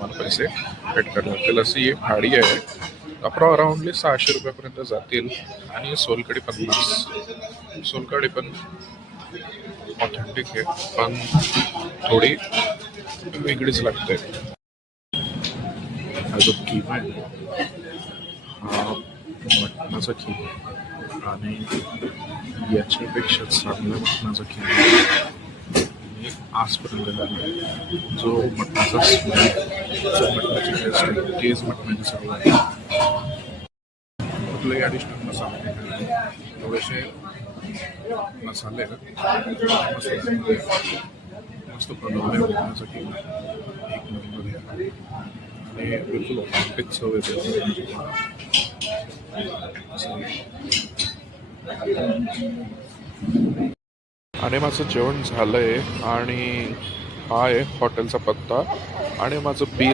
मला पैसे पेड करावे लागतील. अशी एक थाळी आहे. अराउंडली 600 रुपयापर्यंत जातील. आणि सोलकढी 50. सोलकढी पण ऑथेंटिक आहे, पण थोडी वेगळीच लागते. हा जो किमा आहे हा मटणाचा किमा, आणि याच्यापेक्षा चांगला मटणाचा किमा मी आजपर्यंत झाला. जो मटणाचा स्मेल, जो मटणाची टेस्ट आहे, तेच मटणाची सर्व आहे. कुठलाही ॲडिशनल मसाला नाही, थोडेसे मसाले मसाल्यामध्ये मस्त बनवले मटणाचा किमा एक नंबर आहे. आणि बिलकुल ऑथेंटिक चव येते. आणि माझं जेवण झालंय, आणि हा आहे हॉटेलचा पत्ता, आणि माझं बिल